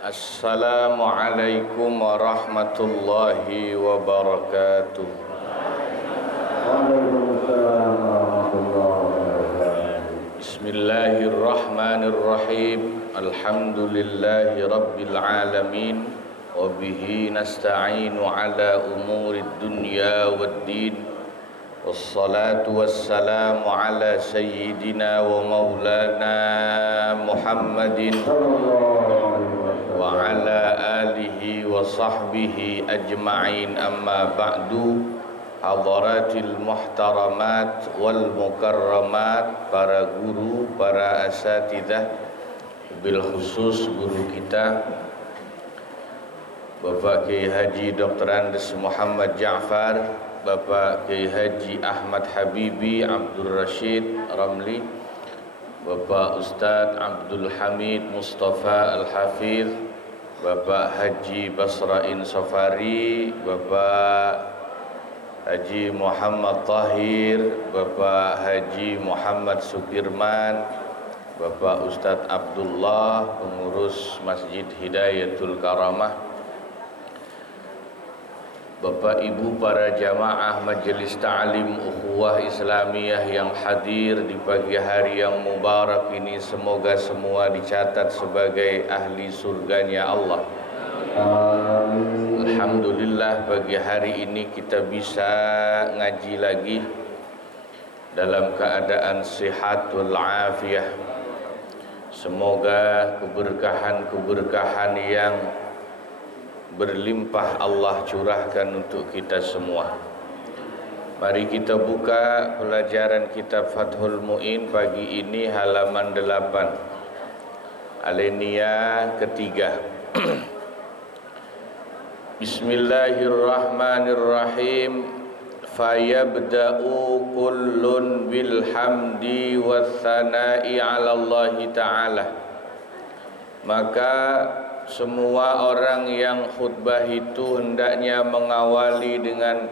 Assalamualaikum warahmatullahi wabarakatuh. Waalaikumsalam warahmatullahi wabarakatuh. Bismillahirrahmanirrahim. Alhamdulillahi rabbil alamin. Wa bihi nasta'inu ala umurid dunya waddin. Wassalatu wassalamu ala sayyidina wa maulana Muhammadin wa ala alihi wa sahbihi ajma'in, amma ba'du. Hadaratil muhtaramat wal mukarramat, para guru, para asatidzah, bil khusus guru kita Bapak Kiai Haji Dr. Andes Muhammad Ja'far, Bapak Kiai Haji Ahmad Habibi Abdul Rashid Ramli, Bapak Ustadz Abdul Hamid Mustafa Al-Hafidh, Bapak Haji Basrain Safari, Bapak Haji Muhammad Tahir, Bapak Haji Muhammad Sukirman, Bapak Ustadz Abdullah, pengurus Masjid Hidayatul Karamah, Bapak Ibu para jamaah Majelis Ta'lim Ukhuwah Islamiyah yang hadir di pagi hari yang mubarak ini, semoga semua dicatat sebagai ahli surganya Allah. Amin. Alhamdulillah, pagi hari ini kita bisa ngaji lagi dalam keadaan sehat wal afiyah. Semoga keberkahan-keberkahan yang berlimpah Allah curahkan untuk kita semua. Mari kita buka pelajaran kitab Fathul Mu'in pagi ini, halaman 8, alinea ketiga. Bismillahirrahmanirrahim. Fayabda'u kullun bilhamdi wathana'i 'ala Allah ta'ala. Maka semua orang yang khutbah itu hendaknya mengawali dengan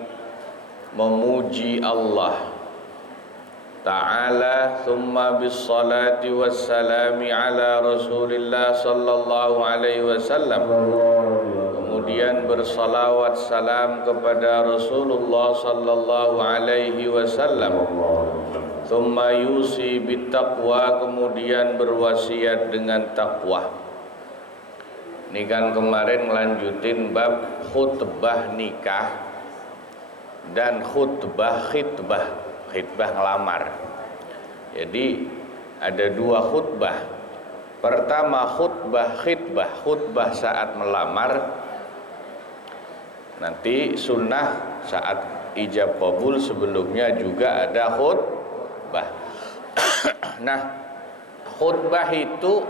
memuji Allah Ta'ala, thumma bissalati wassalami ala Rasulillah sallallahu alaihi wasallam, kemudian bersalawat salam kepada Rasulullah sallallahu alaihi wasallam, thumma yusi bittaqwa, kemudian berwasiat dengan takwa. Ini kan kemarin melanjutin bab khutbah nikah dan khutbah khitbah ngelamar. Jadi ada dua khutbah. Pertama khutbah khitbah, khutbah saat melamar. Nanti sunnah saat ijab qabul, sebelumnya juga ada khutbah. Nah, khutbah itu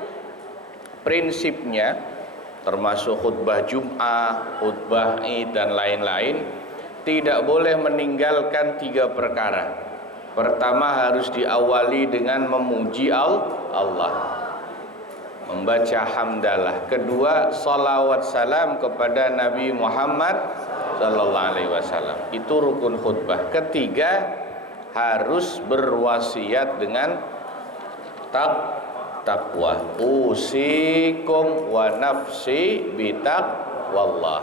prinsipnya, termasuk khutbah Jum'ah, khutbah Id dan lain-lain, tidak boleh meninggalkan tiga perkara. Pertama, harus diawali dengan memuji Allah, membaca hamdalah. Kedua, salawat salam kepada Nabi Muhammad sallallahu alaihi wasallam. Itu rukun khutbah. Ketiga, harus berwasiat dengan takwa. Usikum wa nafsi bitaqwallah,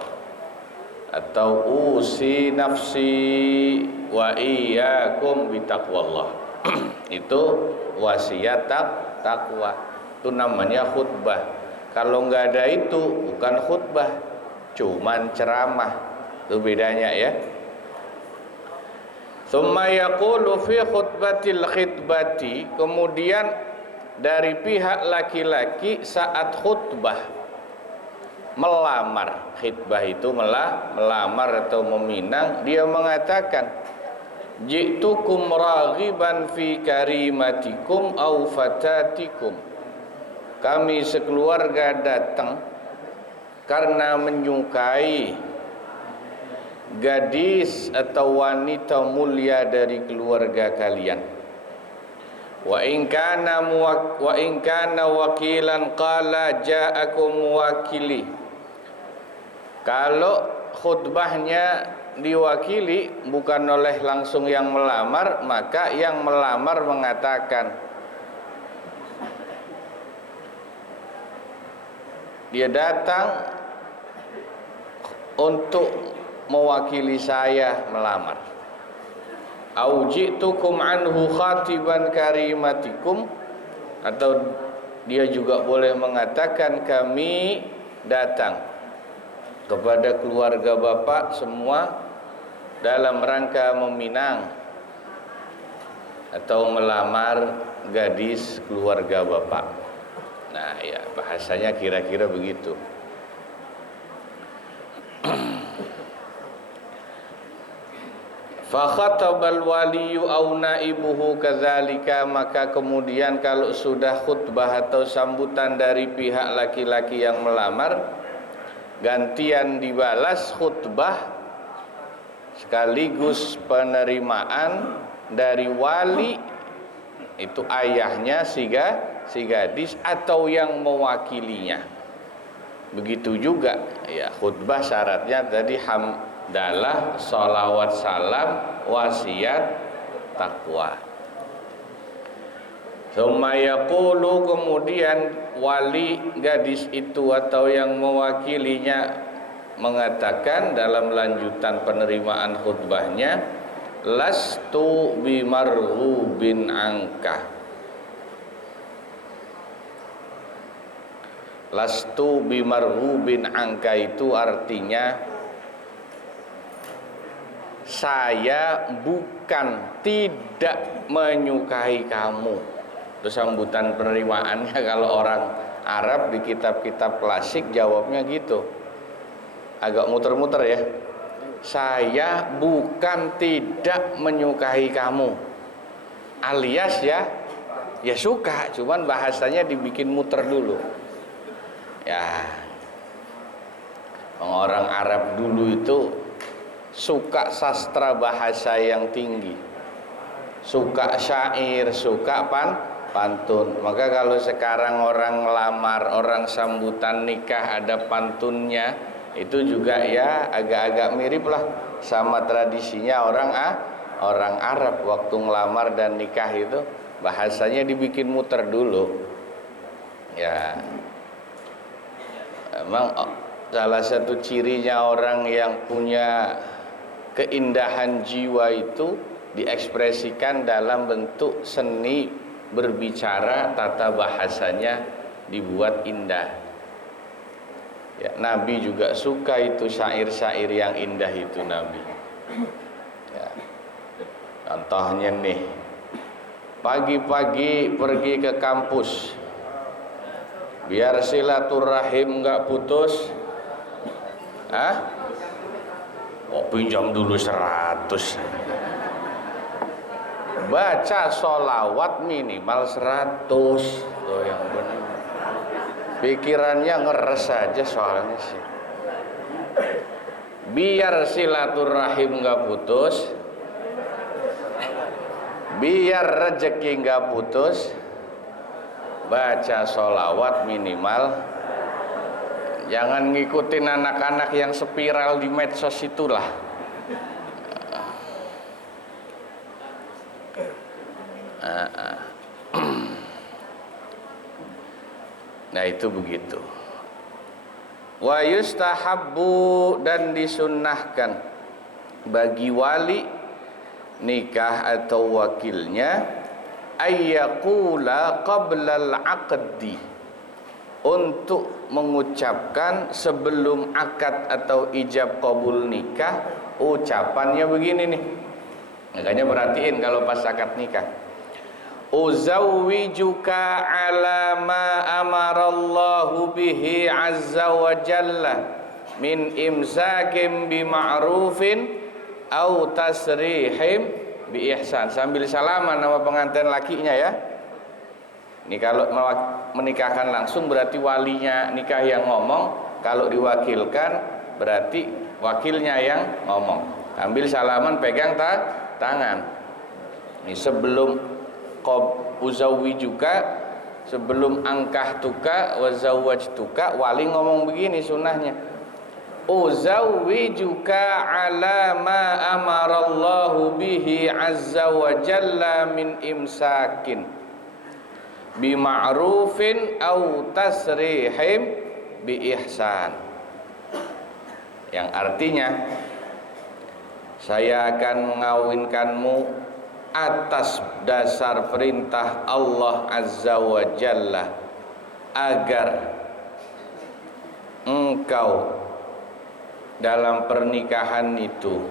atau usi nafsi wa iyyakum bitaqwallah. Itu wasiat takwa. Itu namanya khutbah. Kalau enggak ada itu bukan khutbah, cuman ceramah. Itu bedanya ya. Tsumma yaqulu fi khutbatil khitbati, kemudian dari pihak laki-laki saat khutbah melamar, khitbah itu melamar atau meminang, dia mengatakan, ji'tukum raghiban fi karimatikum au fatatikum, kami sekeluarga datang karena menyukai gadis atau wanita mulia dari keluarga kalian. Wa in kana wakilan qala ja'akum wakili. Kalau khutbahnya diwakili bukan oleh langsung yang melamar, maka yang melamar mengatakan, dia datang untuk mewakili saya melamar. Au ji'tukum anhu khatiban karimatikum, atau dia juga boleh mengatakan kami datang kepada keluarga bapak semua dalam rangka meminang atau melamar gadis keluarga bapak. Nah ya, bahasanya kira-kira begitu. Fa khatabal waliyu au naibuhu kadzalika, maka kemudian kalau sudah khutbah atau sambutan dari pihak laki-laki yang melamar, gantian dibalas khutbah sekaligus penerimaan dari wali, itu ayahnya si gadis atau yang mewakilinya. Begitu juga ya, khutbah syaratnya tadi hamdalah, sholawat, salam, wasiat, takwa. Tsumma yaqulu, kemudian wali gadis itu atau yang mewakilinya mengatakan dalam lanjutan penerimaan khutbahnya, lastu bimarghubin angka. Lastu bimarghubin angka itu artinya saya bukan tidak menyukai kamu. Itu sambutan penerimaannya kalau orang Arab di kitab-kitab klasik jawabnya gitu. Agak muter-muter ya. Saya bukan tidak menyukai kamu, alias ya suka, cuman bahasanya dibikin muter dulu ya. Orang Arab dulu itu suka sastra bahasa yang tinggi, suka syair, suka pantun. Maka kalau sekarang orang ngelamar, orang sambutan nikah ada pantunnya, itu juga ya agak-agak mirip lah sama tradisinya orang Arab waktu ngelamar dan nikah itu bahasanya dibikin muter dulu ya. Emang salah satu cirinya orang yang punya keindahan jiwa itu diekspresikan dalam bentuk seni berbicara, tata bahasanya dibuat indah. Ya, Nabi juga suka itu syair-syair yang indah itu Nabi. Ya. Contohnya nih, pagi-pagi pergi ke kampus, biar silaturahim nggak putus. Pinjam dulu 100. Baca sholawat minimal 100. Tuh yang benar. Pikirannya ngeres saja soalnya sih. Biar silaturahim nggak putus, biar rezeki nggak putus, baca sholawat minimal. Jangan ngikutin anak-anak yang spiral di medsos itulah. Nah itu begitu. Wa yustahabbu, dan disunnahkan bagi wali nikah atau wakilnya ayyaqula qablal aqdi, untuk mengucapkan sebelum akad atau ijab qabul nikah, ucapannya begini nih. Makanya perhatiin kalau pas akad nikah, uzawwijuka ala ma amarallahu bihi azza wa jalla min imsakim bima'rufin au tasrihim bi ihsan. Sambil salaman sama pengantin lakinya ya. Ini kalau menikahkan langsung berarti walinya nikah yang ngomong, kalau diwakilkan berarti wakilnya yang ngomong. Ambil salaman, pegang tangan. Ini sebelum uzawwijuka, sebelum angkahtuka wa zawwajtuka, wali ngomong begini sunnahnya, uzawwijuka ala ma amarallahu bihi azza wa jalla min imsakin bima'rufin au tasrihim bi ihsan. Yang artinya saya akan mengawinkanmu atas dasar perintah Allah Azza wa Jalla agar engkau dalam pernikahan itu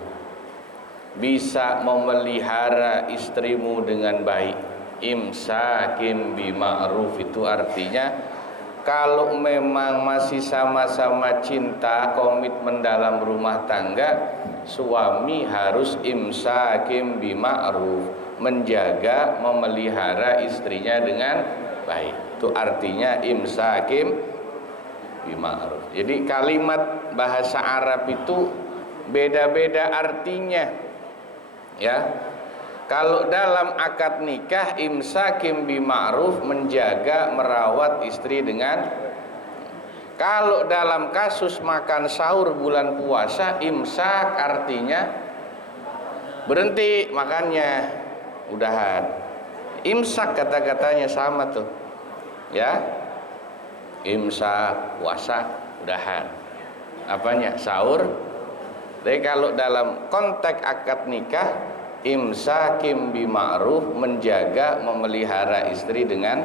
bisa memelihara istrimu dengan baik. Imsakim bima'ruf itu artinya kalau memang masih sama-sama cinta, komitmen dalam rumah tangga, suami harus imsakim bima'ruf, menjaga, memelihara istrinya dengan baik. Itu artinya imsakim bima'ruf. Jadi kalimat bahasa Arab itu beda-beda artinya, ya. Kalau dalam akad nikah imsakim bima'ruf, menjaga, merawat istri dengan. Kalau dalam kasus makan sahur bulan puasa, imsak artinya berhenti makannya, udahan. Imsak kata-katanya sama tuh, ya. Imsak puasa, udahan. Apanya? Sahur. Tapi kalau dalam konteks akad nikah, imsakim bima'ruf, menjaga, memelihara istri dengan,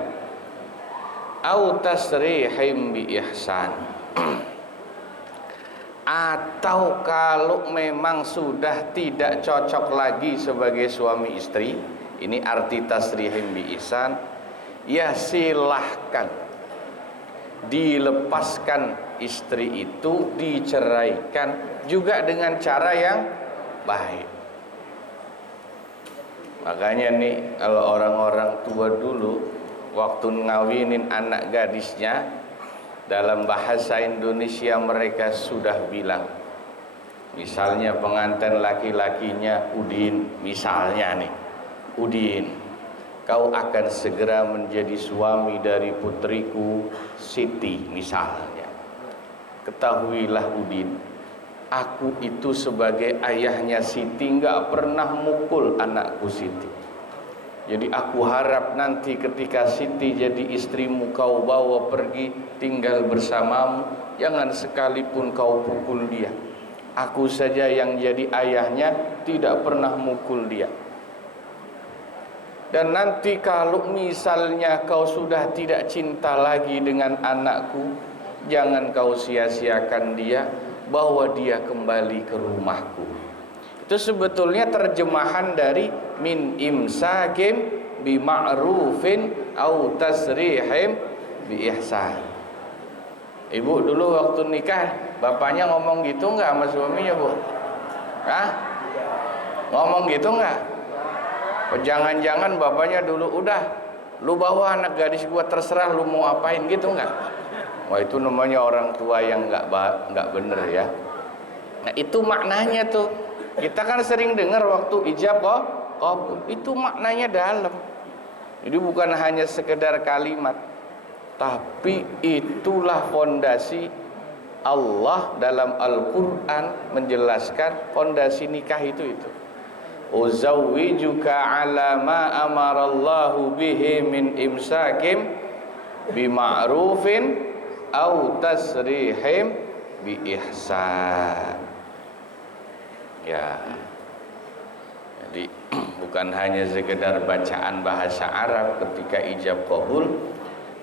au tasrihim bi ihsan. Atau kalau memang sudah tidak cocok lagi sebagai suami istri, ini arti tasrihim bi ihsan, ya silahkan dilepaskan istri itu, diceraikan juga dengan cara yang baik. Makanya nih kalau orang-orang tua dulu waktu ngawinin anak gadisnya, dalam bahasa Indonesia mereka sudah bilang, misalnya pengantin laki-lakinya Udin, misalnya nih, Udin, kau akan segera menjadi suami dari putriku Siti misalnya. Ketahuilah Udin, aku itu sebagai ayahnya Siti nggak pernah mukul anakku Siti. Jadi aku harap nanti ketika Siti jadi istrimu, kau bawa pergi tinggal bersamamu, jangan sekalipun kau pukul dia. Aku saja yang jadi ayahnya tidak pernah mukul dia. Dan nanti kalau misalnya kau sudah tidak cinta lagi dengan anakku, jangan kau sia-siakan dia, bawa dia kembali ke rumahku. Itu sebetulnya terjemahan dari min imsakim bima'rufin au tasrihim bi ihsan. Ibu dulu waktu nikah, bapaknya ngomong gitu enggak sama suaminya, Bu? Hah? Ngomong gitu enggak? Jangan-jangan bapaknya dulu, udah lu bawa anak gadis gua, terserah lu mau apain, gitu enggak? Wah, itu namanya orang tua yang enggak bener ya. Nah, itu maknanya tuh. Kita kan sering dengar waktu ijab kabul. Itu maknanya dalam. Jadi bukan hanya sekedar kalimat, tapi itulah fondasi Allah dalam Al-Qur'an menjelaskan fondasi nikah itu. Uzawwijuka ala ma amarallahu bihi min imsakim bima'rufin au tasrihim bi ihsan. Ya. Jadi bukan hanya sekedar bacaan bahasa Arab ketika ijab kabul,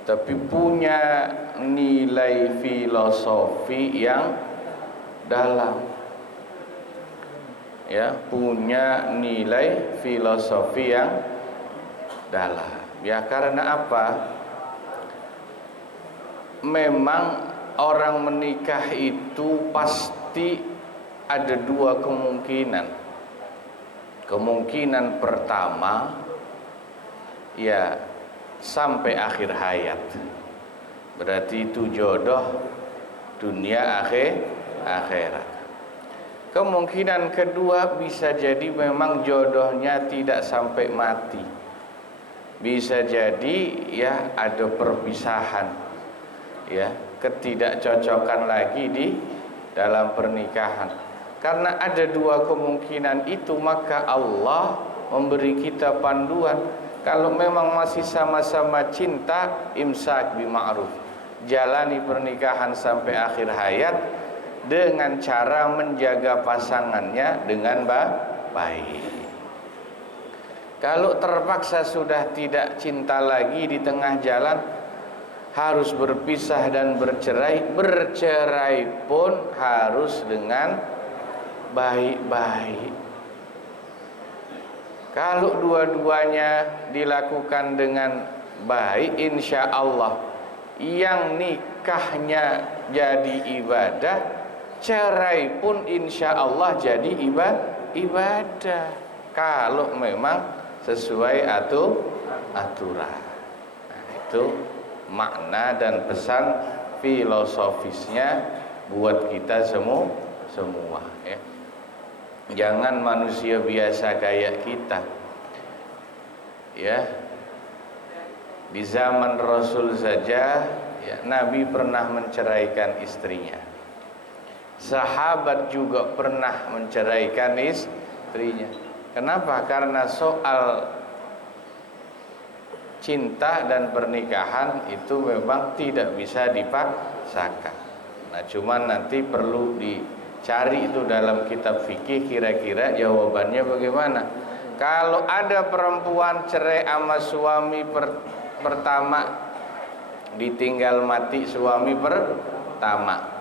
tapi punya nilai filosofi yang dalam. Ya, punya nilai filosofi yang dalam. Ya, karena apa? Memang orang menikah itu pasti ada dua kemungkinan. Kemungkinan pertama, ya sampai akhir hayat. Berarti itu jodoh dunia akhirat. Kemungkinan kedua bisa jadi memang jodohnya tidak sampai mati. Bisa jadi ya ada perpisahan, ya ketidakcocokan lagi di dalam pernikahan. Karena ada dua kemungkinan itu, maka Allah memberi kita panduan. Kalau memang masih sama-sama cinta, imsak bima'ruf, jalani pernikahan sampai akhir hayat dengan cara menjaga pasangannya dengan baik. Kalau terpaksa sudah tidak cinta lagi di tengah jalan, harus berpisah dan bercerai, bercerai pun harus dengan baik-baik. Kalau dua-duanya dilakukan dengan baik, insya Allah yang nikahnya jadi ibadah, cerai pun insya Allah jadi ibadah. Kalau memang sesuai aturan. Nah, itu makna dan pesan filosofisnya buat kita semua ya. Jangan manusia biasa kayak kita ya. Di zaman Rasul saja ya, Nabi pernah menceraikan istrinya. Sahabat juga pernah menceraikan istrinya. Kenapa? Karena soal cinta dan pernikahan itu memang tidak bisa dipaksakan. Nah, cuman nanti perlu dicari itu dalam kitab fikih, kira-kira jawabannya bagaimana. Kalau ada perempuan cerai sama suami pertama, ditinggal mati suami pertama,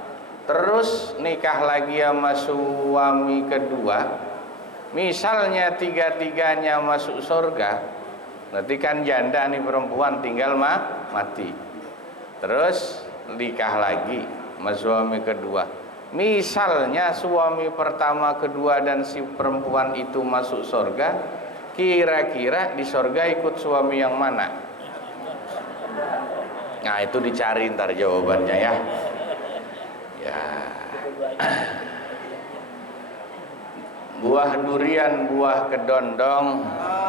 terus nikah lagi sama suami kedua, misalnya tiga-tiganya masuk surga, berarti kan janda nih perempuan, tinggal mati. Terus nikah lagi sama suami kedua, misalnya suami pertama, kedua dan si perempuan itu masuk surga, kira-kira di surga ikut suami yang mana? Nah, itu dicari ntar jawabannya ya. Ya. Buah durian, buah kedondong,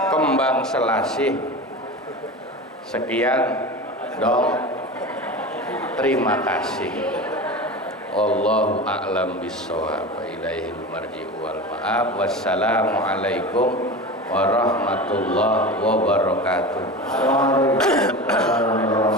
kembang selasih. Sekian dong. Terima kasih. Wallahu a'lam bishawab. Ilaihil marji'u wal ma'ab. Wassalamualaikum warahmatullahi wabarakatuh. Waalaikumsalam.